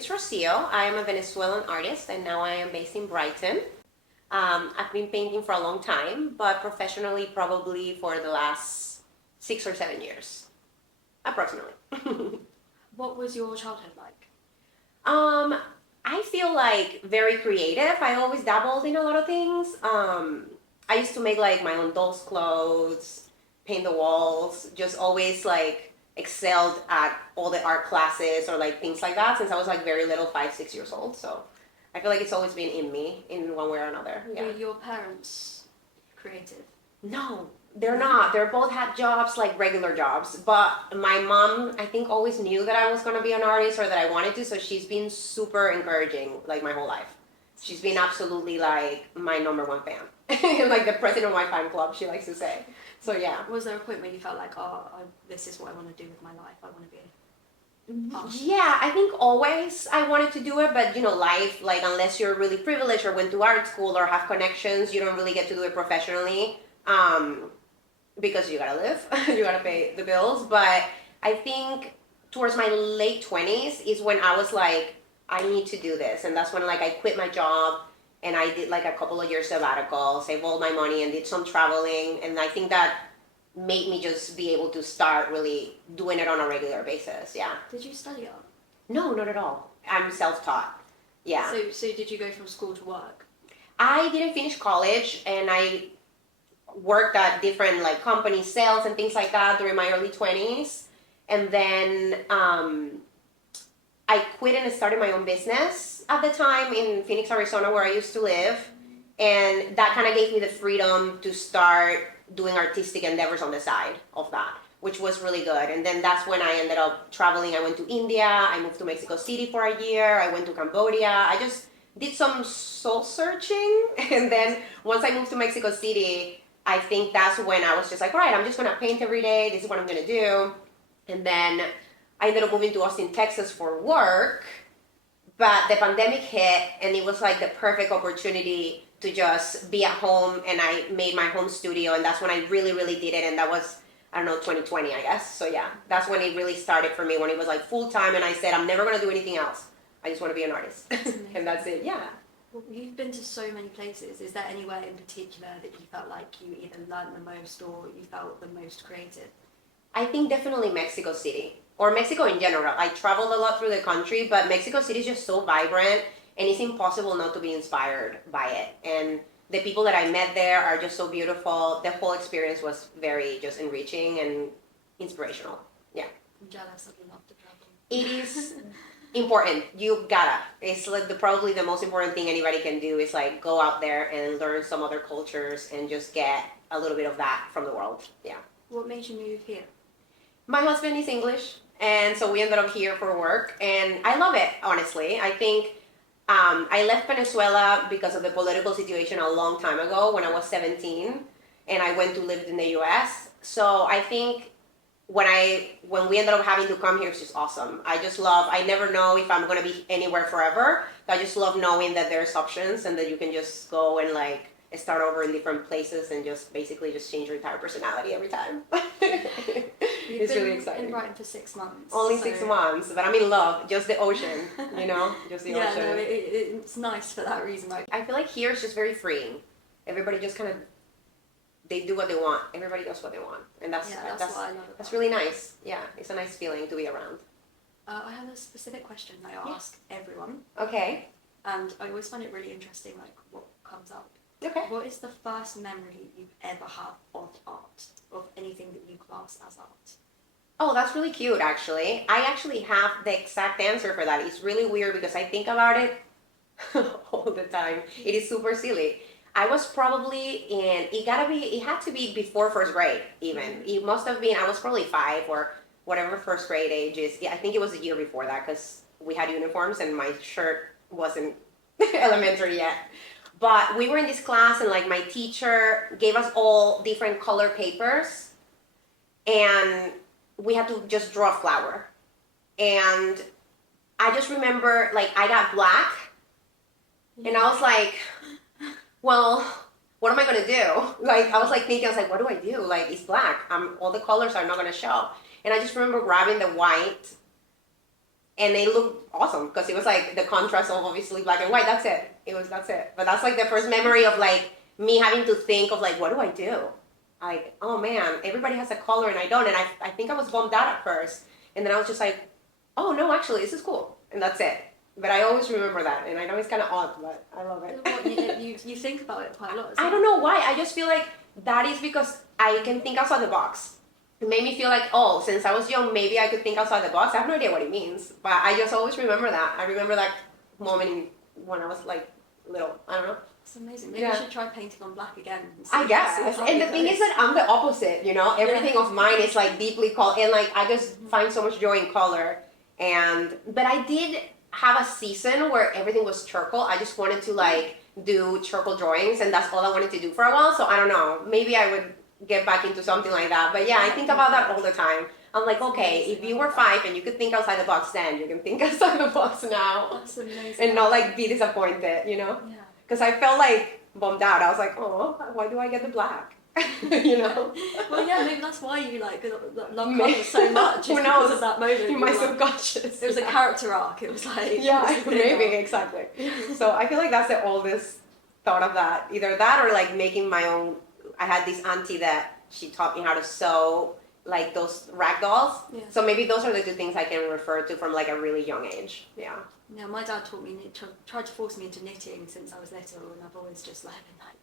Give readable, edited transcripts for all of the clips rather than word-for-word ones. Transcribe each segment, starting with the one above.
is Rocio. I am a Venezuelan artist and now I am based in Brighton. I've been painting for a long time, but professionally probably for the last 6 or 7 years, approximately. What was your childhood like? I feel like very creative. I always dabbled in a lot of things. I used to make like my own dolls' clothes, paint the walls, just always like excelled at all the art classes or like things like that since I was like very little, 5, 6 years old. So I feel like it's always been in me in one way or another. Yeah. Were your parents creative? No, they're not. They're both had jobs, like regular jobs. But my mom, I think, always knew that I was going to be an artist or that I wanted to. So she's been super encouraging, like, my whole life. She's been absolutely, like, my number one fan. Like, the president of my fan club, she likes to say. So, yeah. Was there a point where you felt like, this is what I want to do with my life? I want to be an artist? Yeah, I think always I wanted to do it, but life, like unless you're really privileged or went to art school or have connections, you don't really get to do it professionally. Because you gotta live, you gotta pay the bills. But I think towards my late 20s is when I was like, I need to do this. And that's when like I quit my job and I did like a couple of years sabbatical, saved all my money and did some traveling. And I think that made me just be able to start really doing it on a regular basis. Yeah. Did you study art? No, not at all. I'm self-taught. Yeah. So did you go from school to work? I didn't finish college and I worked at different like company sales and things like that during my early 20s. And then I quit and started my own business at the time in Phoenix, Arizona, where I used to live. And that kind of gave me the freedom to start doing artistic endeavors on the side of that, which was really good. And then that's when I ended up traveling. I went to India. I moved to Mexico City for a year. I went to Cambodia. I just did some soul searching. And then once I moved to Mexico City, I think that's when I was just like, all right, I'm just going to paint every day. This is what I'm going to do. And then I ended up moving to Austin, Texas for work. But the pandemic hit and it was like the perfect opportunity to just be at home. And I made my home studio. And that's when I really, really did it. And that was, I don't know, 2020, I guess. So yeah, that's when it really started for me, when it was like full time. And I said, I'm never going to do anything else. I just want to be an artist. And that's it. Yeah. Well, you've been to so many places. Is there anywhere in particular that you felt like you either learned the most or you felt the most creative? I think definitely Mexico City, or Mexico in general. I traveled a lot through the country, but Mexico City is just so vibrant and it's impossible not to be inspired by it. And the people that I met there are just so beautiful. The whole experience was very just enriching and inspirational. Yeah. I'm jealous. I'd love to travel. It is important. You gotta. It's like probably the most important thing anybody can do is like go out there and learn some other cultures and just get a little bit of that from the world. Yeah. What made you move here? My husband is English, and so we ended up here for work, and I love it, honestly. I think I left Venezuela because of the political situation a long time ago when I was 17, and I went to live in the US. So I think when we ended up having to come here, it's just awesome. I never know if I'm going to be anywhere forever. I just love knowing that there's options and that you can just go and like start over in different places and just basically just change your entire personality every time. It's really exciting. You've been in Brighton for 6 months. Only 6 months, but I'm in love. Just the ocean, just the ocean. Yeah, no, it's nice for that reason. I feel like here it's just very freeing. Everybody just kind of, they do what they want. Everybody does what they want. And that's what I love about that's really nice. Yeah, it's a nice feeling to be around. I have a specific question I ask everyone. Okay. And I always find it really interesting, like, what comes up. Okay. What is the first memory you've ever had of art, of anything that you class as art? Oh, that's really cute, actually. I actually have the exact answer for that. It's really weird because I think about it all the time. It is super silly. I was probably it had to be before first grade, even. Mm-hmm. It must have been, I was probably 5 or whatever first grade age is. Yeah, I think it was a year before that because we had uniforms and my shirt wasn't elementary yet. But we were in this class and like my teacher gave us all different color papers and we had to just draw a flower. And I just remember like I got black and I was like, well, what am I going to do? Like, I was like thinking, I was like, what do I do? Like, it's black. All the colors are not going to show. And I just remember grabbing the white and they looked awesome because it was like the contrast of obviously black and white. That's it. That's it. But that's like the first memory of like me having to think of like, what do I do? Like, oh man, everybody has a color and I don't. And I think I was bummed out at first. And then I was just like, oh no, actually, this is cool. And that's it. But I always remember that. And I know it's kind of odd, but I love it. You think about it quite a lot. I don't know why. I just feel like that is because I can think outside the box. It made me feel like, oh, since I was young, maybe I could think outside the box. I have no idea what it means. But I just always remember that. I remember that moment when I was like little. I don't know. It's amazing. Maybe you should try painting on black again. I guess. And the thing is that I'm the opposite, you know? Everything of mine is like deeply color. And like I just find so much joy in color. But I did have a season where everything was charcoal. I just wanted to like do charcoal drawings, and that's all I wanted to do for a while. So I don't know. Maybe I would get back into something like that. But yeah, I think about that all the time. I'm like, okay, if you were 5 and you could think outside the box then, you can think outside the box now. That's amazing. And not like be disappointed, you know? Yeah. Because I felt like bummed out. I was like, oh, why do I get the black? You know? Well, yeah, maybe that's why you like love colours so much. Who knows? Because of that moment. In my subconscious. It was a character arc. It was like maybe exactly. So I feel like that's the oldest thought of that. Either that or like making my own. I had this auntie that she taught me how to sew like those rag dolls. Yeah. So maybe those are the 2 things I can refer to from like a really young age. Yeah. Yeah, my dad taught me, tried to force me into knitting since I was little, and I've always just like been like.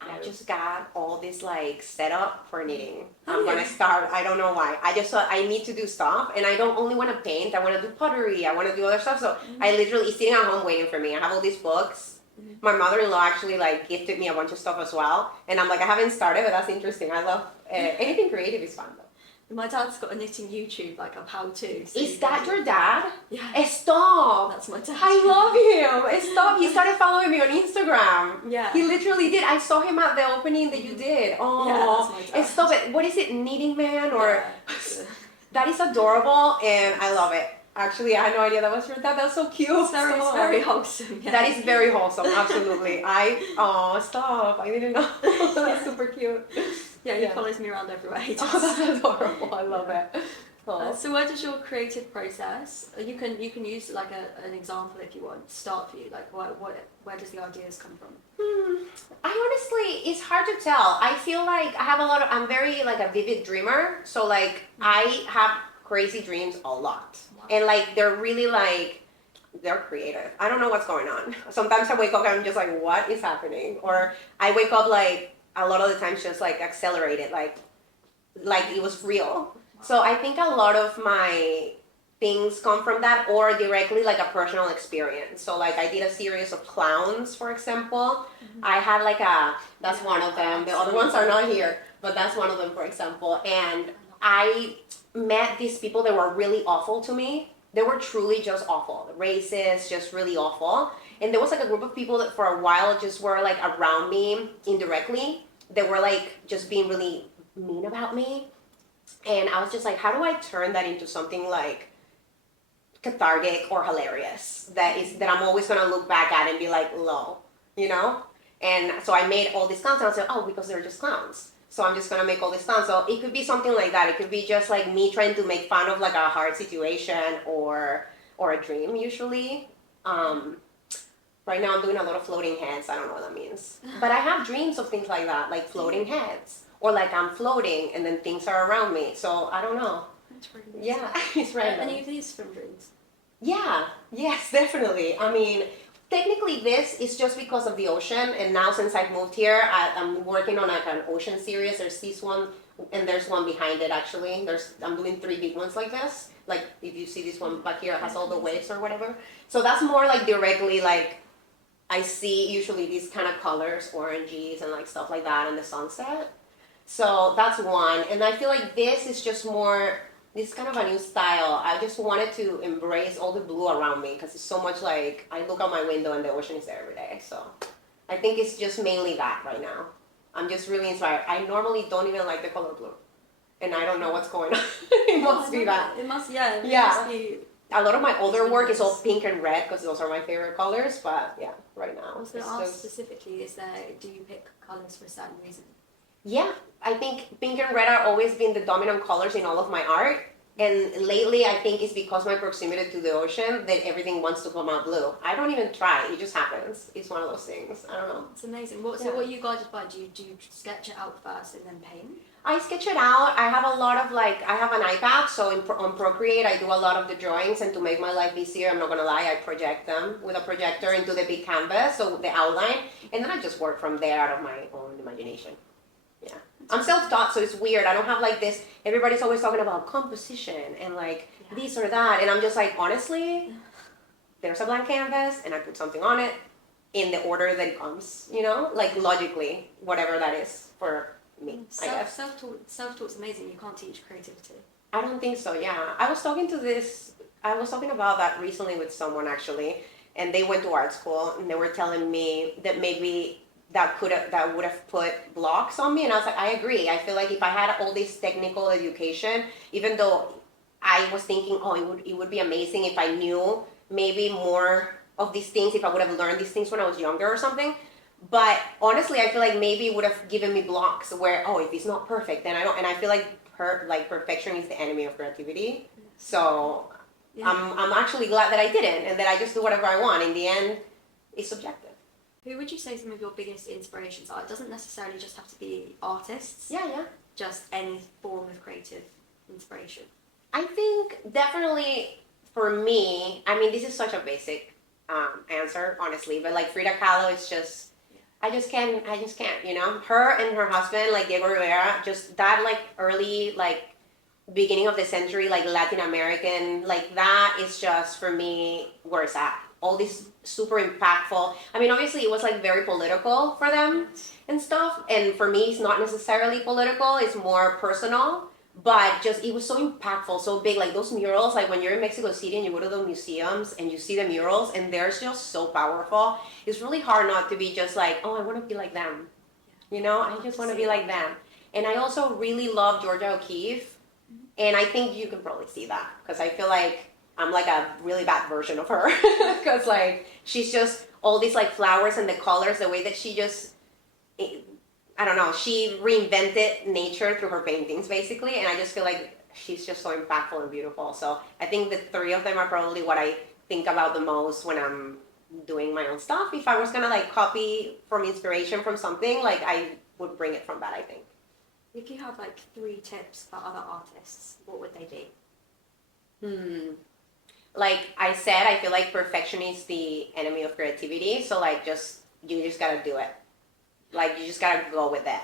I just got all this like setup for knitting. I'm gonna start. I don't know why. I just thought I need to do stuff, and I don't only want to paint. I want to do pottery. I want to do other stuff. So I literally sitting at home waiting for me. I have all these books. My mother-in-law actually like gifted me a bunch of stuff as well, and I'm like I haven't started, but that's interesting. I love anything creative is fun though. My dad's got a knitting YouTube, like a how-to. So is that your dad? Yeah. Stop. That's my dad. I love him. Stop. He started following me on Instagram. Yeah. He literally did. I saw him at the opening that you did. Oh. Yeah, that's my dad. Stop it. What is it? Knitting Man or? Yeah. That is adorable and I love it. Actually, I had no idea that was your dad. That's so cute. It's very wholesome. Yeah. That is very wholesome. Absolutely. Stop. I didn't know. That's super cute. Yeah, he follows me around everywhere. Oh, that's adorable. I love it. So where does your creative process, you can use like an example if you want, start for you, like where does the ideas come from? I honestly, it's hard to tell. I feel like I have I'm very like a vivid dreamer. So like I have crazy dreams a lot. Wow. And like they're really like, they're creative. I don't know what's going on. Sometimes I wake up and I'm just like, what is happening? Or I wake up like, a lot of the times just like accelerated, like it was real. So I think a lot of my things come from that or directly like a personal experience. So like I did a series of clowns, for example. I had like that's one of them. The other ones are not here, but that's one of them, for example. And I met these people that were really awful to me. They were truly just awful, racist, just really awful. And there was like a group of people that for a while just were like around me indirectly. They were like just being really mean about me. And I was just like, how do I turn that into something like cathartic or hilarious that I'm always gonna look back at and be like, lol, you know? And so I made all these clowns and I was like, because they're just clowns. So I'm just gonna make all these clowns. So it could be something like that. It could be just like me trying to make fun of like a hard situation or a dream usually. Right now I'm doing a lot of floating heads. I don't know what that means. But I have dreams of things like that, like floating heads. Or like I'm floating and then things are around me. So I don't know. That's really nice. Yeah, it's random. Any of these from dreams? Yeah, yes, definitely. I mean, technically this is just because of the ocean. And now since I've moved here, I'm working on like an ocean series. There's this one and there's one behind it actually. I'm doing 3 big ones like this. Like if you see this one back here, it has all the waves or whatever. So that's more like directly like, I see usually these kind of colors, oranges and like stuff like that in the sunset. So that's one. And I feel like this is just more, this is kind of a new style. I just wanted to embrace all the blue around me because it's so much like, I look out my window and the ocean is there every day. So I think it's just mainly that right now. I'm just really inspired. I normally don't even like the color blue. And I don't know what's going on. It must be that. It must, yeah. It must be. A lot of my older work is all pink and red because those are my favorite colors. But yeah, right now. I was going to ask specifically, do you pick colors for a certain reason? Yeah, I think pink and red are always been the dominant colors in all of my art. And lately, I think it's because my proximity to the ocean that everything wants to come out blue. I don't even try; it just happens. It's one of those things. I don't know. It's amazing. So what are you guided by? Do you sketch it out first and then paint? I sketch it out. I have a lot of I have an iPad, so on Procreate, I do a lot of the drawings, and to make my life easier, I'm not gonna lie, I project them with a projector into the big canvas, so the outline, and then I just work from there out of my own imagination. Yeah. I'm self-taught, so it's weird. I don't have this, everybody's always talking about composition and this or that, and I'm just honestly, there's a blank canvas, and I put something on it in the order that it comes, logically, whatever that is for me, I guess. Self-taught's amazing. You can't teach creativity. I don't think so, yeah. I was talking about that recently with someone, actually, and they went to art school, and they were telling me that maybe that would have put blocks on me, and I was like, I agree. I feel like if I had all this technical education, even though I was thinking, it would be amazing if I knew maybe more of these things, if I would have learned these things when I was younger or something. But honestly, I feel like maybe it would have given me blocks where, if it's not perfect, then I don't. And I feel like perfection is the enemy of creativity. So yeah. I'm actually glad that I didn't, and that I just do whatever I want. In the end, it's subjective. Who would you say some of your biggest inspirations are? It doesn't necessarily just have to be artists. Yeah. Just any form of creative inspiration. I think definitely for me, this is such a basic answer, honestly, but Frida Kahlo is just, I just can't, her and her husband, Diego Rivera, just that early, beginning of the century, Latin American, that is just for me where it's at. All this super impactful. Obviously it was very political for them and stuff. And for me, it's not necessarily political. It's more personal. But just, it was so impactful, so big. Those murals, when you're in Mexico City and you go to the museums and you see the murals and they're just so powerful, it's really hard not to be just I want to be like them. I just want to be like them. And I also really love Georgia O'Keeffe. And I think you can probably see that because I feel like I'm a really bad version of her because she's just all these flowers and the colors, the way that she just, I don't know, she reinvented nature through her paintings basically, and I just feel like she's just so impactful and beautiful. So I think the three of them are probably what I think about the most when I'm doing my own stuff. If I was gonna copy from inspiration from something, I would bring it from that, I think. If you have 3 tips for other artists, what would they be? Like I said, I feel like perfection is the enemy of creativity. So you just gotta do it. You just gotta go with it.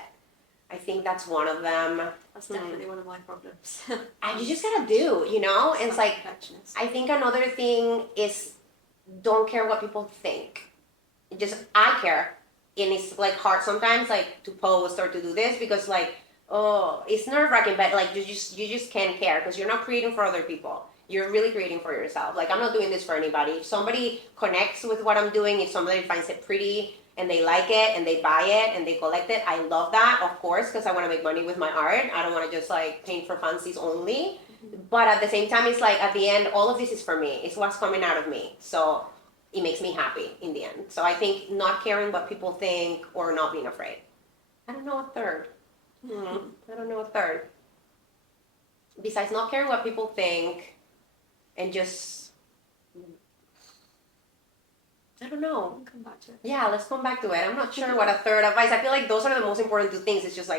I think that's one of them. That's definitely one of my problems. And you just gotta do, And it's I think another thing is don't care what people think. I care. And it's hard sometimes to post or to do this because it's nerve-wracking, but you just can't care because you're not creating for other people. You're really creating for yourself. I'm not doing this for anybody. If somebody connects with what I'm doing, if somebody finds it pretty and they like it and they buy it and they collect it, I love that, of course, because I want to make money with my art. I don't want to just paint for fancies only. Mm-hmm. But at the same time, it's at the end, all of this is for me. It's what's coming out of me. So it makes me happy in the end. So I think not caring what people think or not being afraid. I don't know a third. I don't know a third. Besides not caring what people think and just, I don't know. We'll come back to it. Yeah, let's come back to it. I'm not sure what a third advice. I feel like those are the most important 2 things. It's just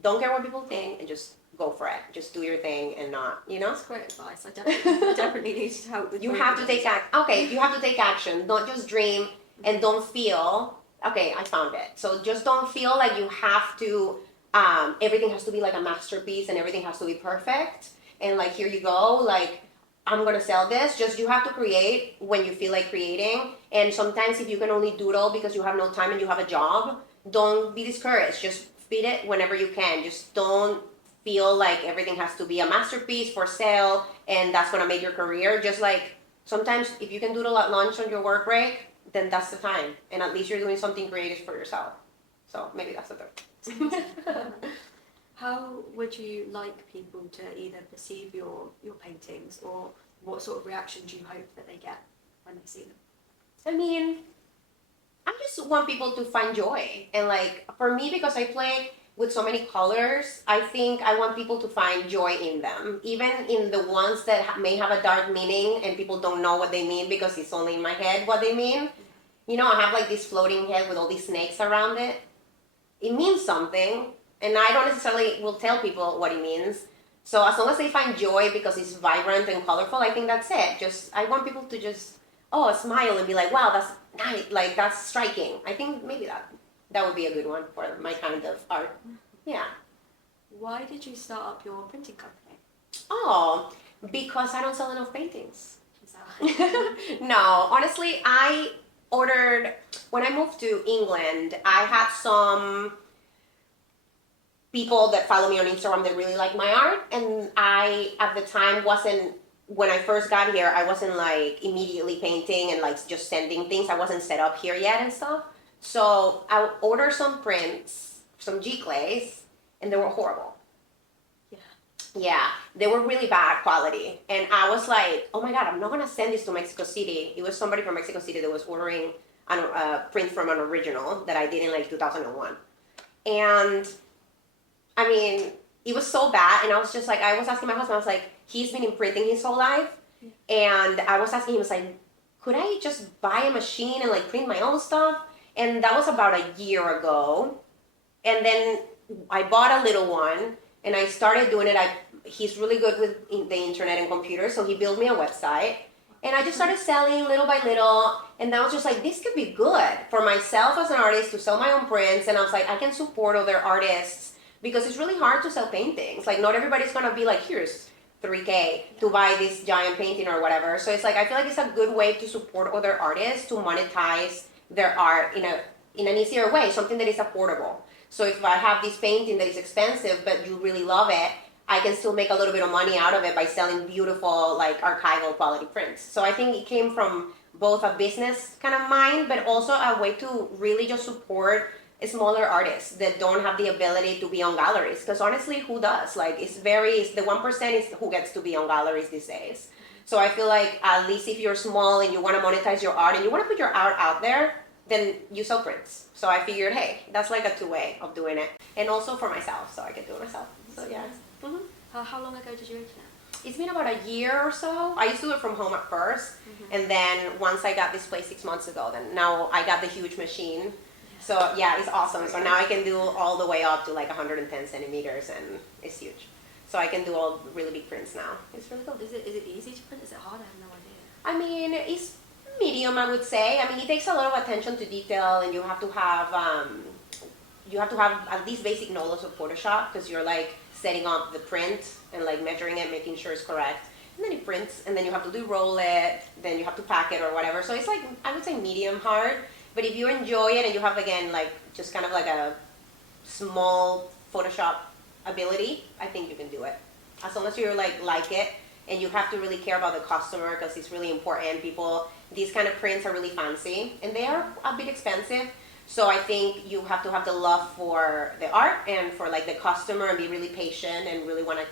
don't care what people think and just go for it. Just do your thing and not, That's great advice. I definitely need help with you have to take action. Okay, you have to take action. Don't just dream and don't feel, okay, I found it. So just don't feel like you have to, everything has to be a masterpiece and everything has to be perfect. And here you go, I'm going to sell this. Just you have to create when you feel like creating. And sometimes if you can only doodle because you have no time and you have a job, don't be discouraged. Just feed it whenever you can. Just don't feel like everything has to be a masterpiece for sale and that's going to make your career. Just sometimes if you can doodle at lunch on your work break, then that's the time. And at least you're doing something creative for yourself. So maybe that's the third. How would you like people to either perceive your paintings, or what sort of reaction do you hope that they get when they see them? I just want people to find joy. And for me, because I play with so many colors, I think I want people to find joy in them, even in the ones that may have a dark meaning and people don't know what they mean because it's only in my head what they mean. You know, I have like this floating head with all these snakes around it. It means something, and I don't necessarily will tell people what it means. So as long as they find joy because it's vibrant and colorful, I think that's it. Just I want people to just smile and be like, wow, that's nice, like that's striking. I think maybe that would be a good one for my kind of art. Yeah. Why did you start up your printing company? Oh, because I don't sell enough paintings. Is that No, honestly, I ordered when I moved to England. I had some people that follow me on Instagram that really like my art, and I at the time wasn't when I first got here, I wasn't like immediately painting and like just sending things. I wasn't set up here yet and stuff. So I ordered some prints, some G clays, and they were horrible. Yeah. Yeah, they were really bad quality. And I was like, oh my God, I'm not gonna send this to Mexico City. It was somebody from Mexico City that was ordering a print from an original that I did in like 2001. And I mean, it was so bad. And I was just like, I was asking my husband, I was like, he's been imprinting his whole life. Yeah. And I was asking him, I was like, could I just buy a machine and like print my own stuff? And that was about a year ago. And then I bought a little one and I started doing it. He's really good with the internet and computers, so he built me a website. And I just started selling little by little. And I was just like, this could be good for myself as an artist to sell my own prints. And I was like, I can support other artists because it's really hard to sell paintings. Like, not everybody's going to be like, here's $3,000 to buy this giant painting or whatever. So it's like, I feel like it's a good way to support other artists to monetize their art in an easier way, something that is affordable. So if I have this painting that is expensive, but you really love it, I can still make a little bit of money out of it by selling beautiful, like archival quality prints. So I think it came from both a business kind of mind, but also a way to really just support smaller artists that don't have the ability to be on galleries. Because honestly, who does? Like, it's the 1% is who gets to be on galleries these days. So I feel like at least if you're small and you want to monetize your art and you want to put your art out there, then you sell prints. So I figured, hey, that's like a two-way of doing it. And also for myself, so I can do it myself. So yeah. Mm-hmm. How long ago did you open it? It's been about a year or so. I used to do it from home at first. And then once I got this place 6 months ago, then now I got the huge machine. So yeah, it's awesome. So now I can do all the way up to like 110 centimeters and it's huge. So I can do all really big prints now. It's really cool. Is it easy to print? Is it hard? I have no idea. I mean, it's medium, I would say. I mean, it takes a lot of attention to detail, and you have to have at least basic knowledge of Photoshop because you're like setting up the print and like measuring it, making sure it's correct. And then it prints, and then you have to roll it, then you have to pack it or whatever. So it's like, I would say medium hard. But if you enjoy it and you have, again, like just kind of like a small Photoshop ability, I think you can do it. As long as you like it, and you have to really care about the customer because it's really important. These kind of prints are really fancy, and they are a bit expensive. So I think you have to have the love for the art and for like the customer and be really patient and really want to,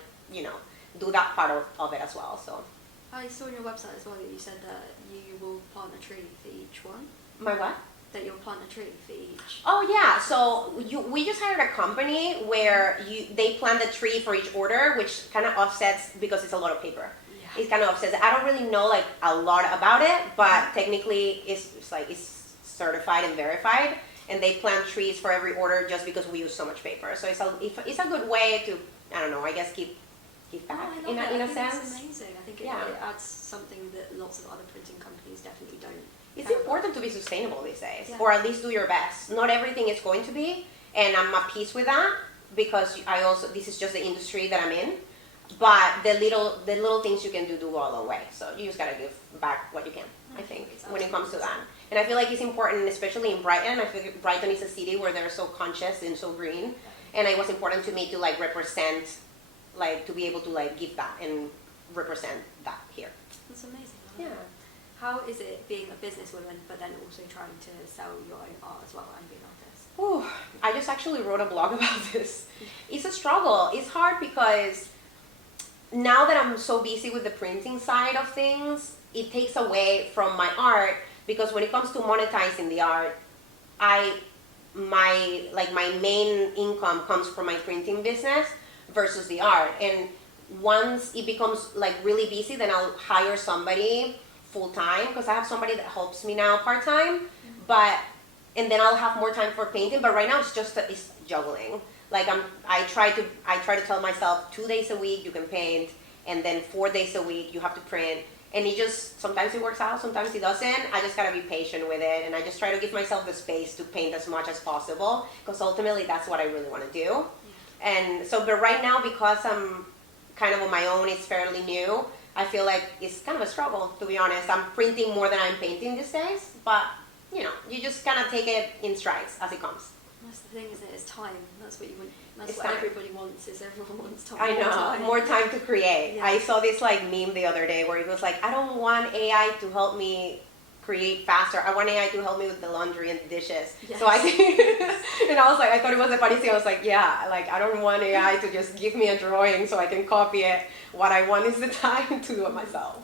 do that part of it as well. So I saw on your website as well that you said that you will plant a tree for each one. My what? That you'll plant a tree for each. Oh yeah, so we just hired a company where they plant a tree for each order, which kind of offsets because it's a lot of paper. Yeah. It kind of offsets. I don't really know like a lot about it, but technically it's certified and verified, and they plant trees for every order just because we use so much paper. So it's a good way to, I don't know, I guess give back in a sense. It's amazing. I think it adds something that lots of other printing companies definitely don't. It's important to be sustainable these days, or at least do your best. Not everything is going to be, and I'm at peace with that because this is just the industry that I'm in. But the little things you can do go a long way. So you just gotta give back what you can. I think when it comes to that, and I feel like it's important, especially in Brighton. I feel like Brighton is a city where they're so conscious and so green, and it was important to me to like represent, like to be able to like give that and represent that here. That's amazing. Yeah. How is it being a businesswoman, but then also trying to sell your own art as well and be an artist? Oh, I just actually wrote a blog about this. It's a struggle. It's hard because now that I'm so busy with the printing side of things, it takes away from my art because when it comes to monetizing the art, I my main income comes from my printing business versus the art. And once it becomes like really busy, then I'll hire somebody full time, because I have somebody that helps me now part time. But and then I'll have more time for painting. But right now it's juggling. Like I try to tell myself 2 days a week you can paint, and then 4 days a week you have to print. And it just, sometimes it works out, sometimes it doesn't. I just gotta be patient with it, and I just try to give myself the space to paint as much as possible, because ultimately that's what I really want to do. Yeah. And so, but right now, because I'm kind of on my own, it's fairly new, I feel like it's kind of a struggle, to be honest. I'm printing more than I'm painting these days, but you know, you just kind of take it in strides as it comes. That's the thing, isn't it? It's time. That's what you want. That's it's what time. everybody wants. Is everyone wants time. I know, more time to create. Yeah. I saw this like meme the other day where it was like, I don't want AI to help me create faster. I want AI to help me with the laundry and the dishes. Yes. So and I was like, I thought it was the funny thing. I was like, yeah, like I don't want AI to just give me a drawing so I can copy it. What I want is the time to do it myself.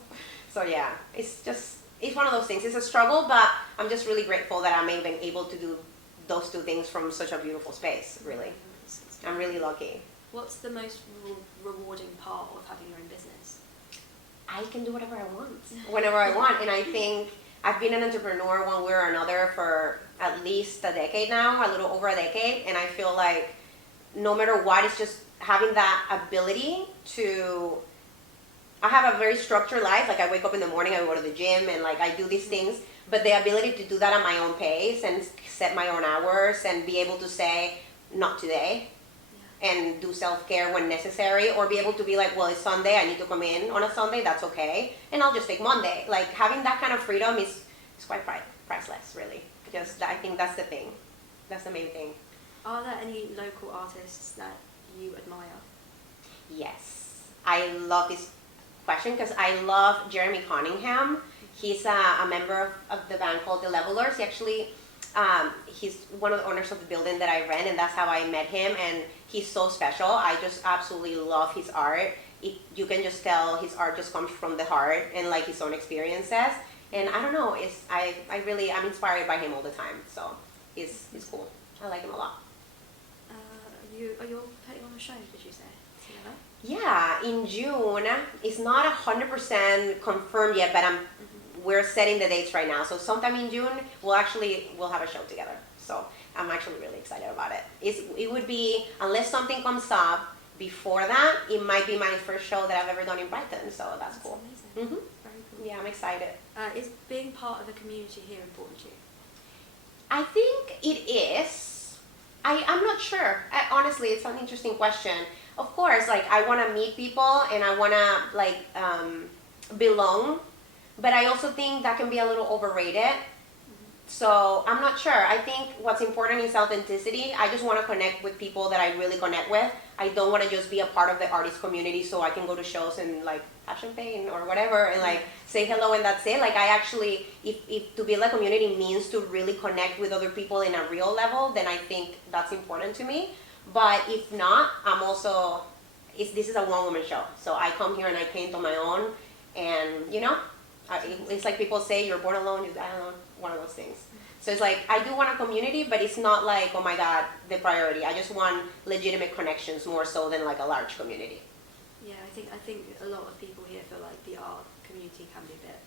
So yeah, it's one of those things. It's a struggle, but I'm just really grateful that I'm even able to do those two things from such a beautiful space, really. I'm really lucky. What's the most rewarding part of having your own business? I can do whatever I want, whenever I want. And I think I've been an entrepreneur one way or another for at least a decade now, a little over a decade. And I feel like no matter what, it's just having that ability to, I have a very structured life. Like I wake up in the morning, I go to the gym, and like I do these things. But the ability to do that at my own pace and set my own hours and be able to say, not today, and do self-care when necessary, or be able to be like, well, it's Sunday, I need to come in on a Sunday, that's okay, and I'll just take Monday. Like having that kind of freedom is quite priceless, really. Just I think that's the thing. That's the main thing. Are there any local artists that you admire? Yes. I love this question because I love Jeremy Cunningham. He's a member of the band called The Levelers. He actually, he's one of the owners of the building that I rent, and that's how I met him, and he's so special. I just absolutely love his art. You can just tell his art just comes from the heart and like his own experiences. And I don't know, I'm inspired by him all the time. So he's cool. I like him a lot. Are you putting on a show, did you say? Yeah, in June. It's not 100% confirmed yet, but we're setting the dates right now. So sometime in June, we'll have a show together. So I'm actually really excited about it. It would be, unless something comes up before that, it might be my first show that I've ever done in Brighton. So that's cool. Amazing. Very cool. Yeah, I'm excited. Is being part of a community here important to you? I think it is. I'm not sure. Honestly, it's an interesting question. Of course, like I want to meet people and I want to belong, but I also think that can be a little overrated. So I'm not sure. I think what's important is authenticity. I just want to connect with people that I really connect with. I don't want to just be a part of the artist community so I can go to shows and like have champagne or whatever and like say hello and that's it. Like I actually, if to build a community means to really connect with other people in a real level, then I think that's important to me. But if not, I'm also, this is a one-woman show. So I come here and I paint on my own, and it's like people say, you're born alone, you die alone, one of those things. So it's like, I do want a community, but it's not like, oh my God, the priority. I just want legitimate connections more so than like a large community. Yeah, I think a lot of people here feel like the art community can be a bit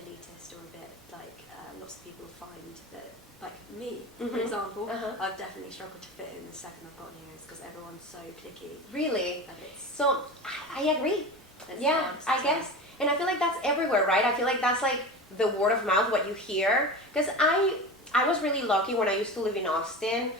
elitist, or a bit like lots of people find that, like me, for example, I've definitely struggled to fit in the second I've gotten here, because everyone's so cliquey. Really? So I agree. Yeah, I guess. And I feel like that's everywhere, right? I feel like that's like the word of mouth, what you hear. Because I was really lucky when I used to live in Austin.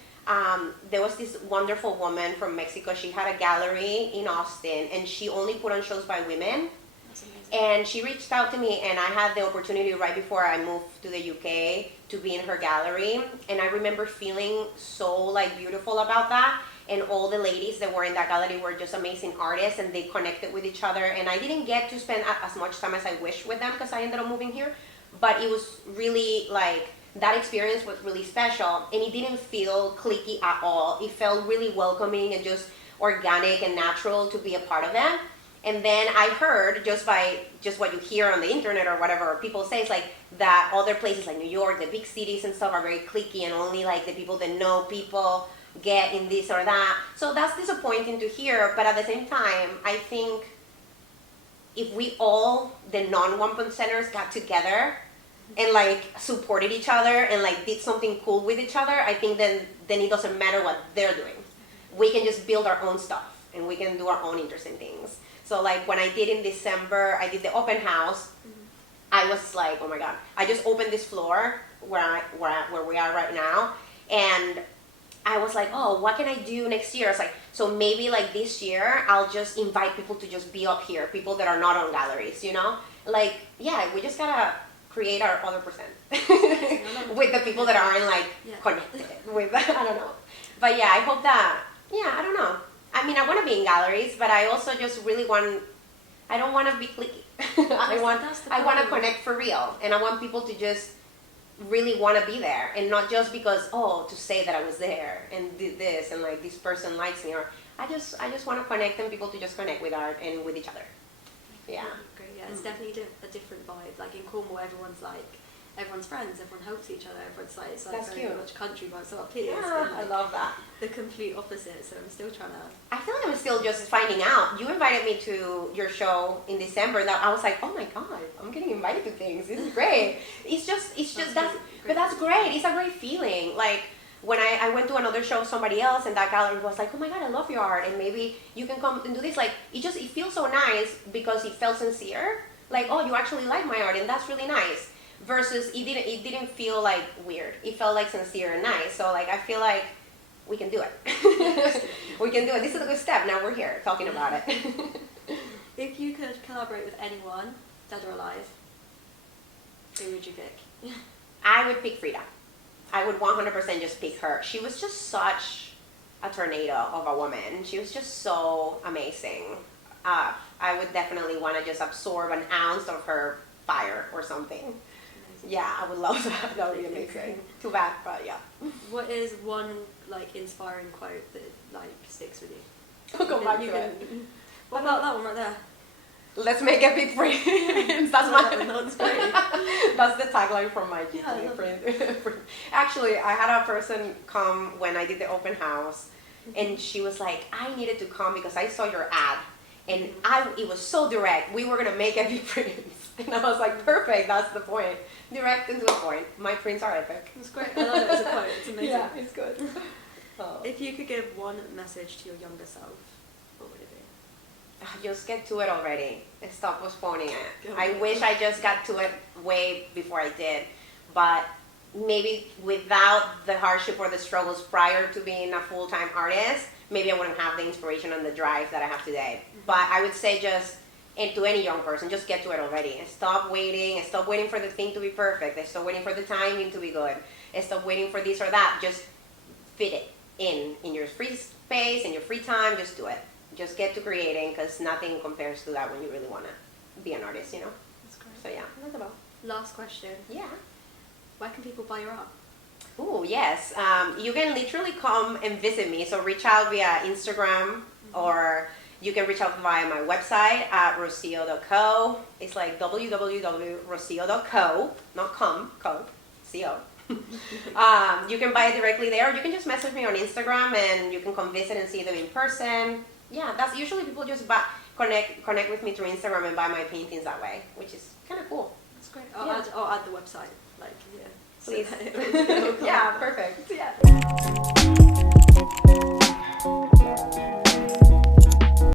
There was this wonderful woman from Mexico. She had a gallery in Austin, and she only put on shows by women. That's amazing. And she reached out to me, and I had the opportunity right before I moved to the UK to be in her gallery. And I remember feeling so like beautiful about that. And all the ladies that were in that gallery were just amazing artists, and they connected with each other. And I didn't get to spend as much time as I wished with them because I ended up moving here. But it was really like, that experience was really special, and it didn't feel cliquey at all. It felt really welcoming and just organic and natural to be a part of it. And then I heard, just what you hear on the internet or whatever, or people say, it's like that other places like New York, the big cities and stuff are very cliquey, and only like the people that know people get in this or that. So that's disappointing to hear, but at the same time, I think if we all, the non-1%ers, got together and like supported each other and like did something cool with each other, I think then it doesn't matter what they're doing. We can just build our own stuff and we can do our own interesting things. So like when I did in December, I did the open house. I was like, oh my God, I just opened this floor where we are right now, and I was like, oh, what can I do next year? It's like, so maybe like this year, I'll just invite people to just be up here, people that are not on galleries, you know? Like, yeah, we just gotta create our other percent with the people that aren't like connected with, I don't know. But yeah, I hope that, yeah, I don't know. I mean, I want to be in galleries, but I also just really I don't want to be cliquey. I want to connect for real, and I want people to just really want to be there, and not just because, to say that I was there and did this and like this person likes me, or I just want to connect, and people to just connect with art and with each other. Yeah. Great. Yeah, it's definitely a different vibe. Like in Cornwall, everyone's friends, everyone helps each other, everyone's like, it's like That's very cute. much country vibes. So up here, Yeah, it's been, I like, love that. the complete opposite. So I'm still trying to. I feel like I'm still just finding out. You invited me to your show in December. That I was like, oh my God, I'm getting invited to things. This is great. It's just but that's great. It's a great feeling. Like when I went to another show, somebody else in that gallery was like, oh my God, I love your art, and maybe you can come and do this. Like it feels so nice because it felt sincere. Like, oh, you actually like my art, and that's really nice. Versus it didn't feel like weird. It felt like sincere and nice. So like I feel like we can do it. We can do it. This is a good step. Now we're here talking about it. If you could collaborate with anyone, dead or alive, who would you pick? I would pick Frida. I would 100% just pick her. She was just such a tornado of a woman. She was just so amazing. I would definitely want to just absorb an ounce of her fire or something. Yeah, I would love that. That would be amazing. Too bad, but yeah. What is one like inspiring quote that like sticks with you? We'll go back to it. What about that one right there? Let's make epic friends. That's That's great. That's the tagline from my Yeah, I love friend. Actually, I had a person come when I did the open house, and she was like, I needed to come because I saw your ad, and it was so direct. We were gonna make epic prints, and I was like, perfect. That's the point. Direct and to the point. My prints are epic. It's great. I love it as a quote. It's amazing. Yeah, it's good. If you could give one message to your younger self, what would it be? Just get to it already. Stop postponing it. I wish I just got to it way before I did, but maybe without the hardship or the struggles prior to being a full-time artist, maybe I wouldn't have the inspiration and the drive that I have today. But I would say and to any young person, just get to it already. And stop waiting for the thing to be perfect. And stop waiting for the timing to be good. And stop waiting for this or that. Just fit it in your free space, in your free time. Just do it. Just get to creating, because nothing compares to that when you really want to be an artist, you know? That's great. So yeah, that's about. Last question. Yeah. Where can people buy your art? Oh, yes. You can literally come and visit me. So reach out via Instagram, or you can reach out via my website at rocio.co. It's like www.rocio.co, not co. You can buy it directly there, or you can just message me on Instagram and you can come visit and see them in person. Yeah, that's usually people just connect with me through Instagram and buy my paintings that way, which is kind of cool. That's great. I'll add the website. Like, yeah. Please. Yeah, perfect. Yeah.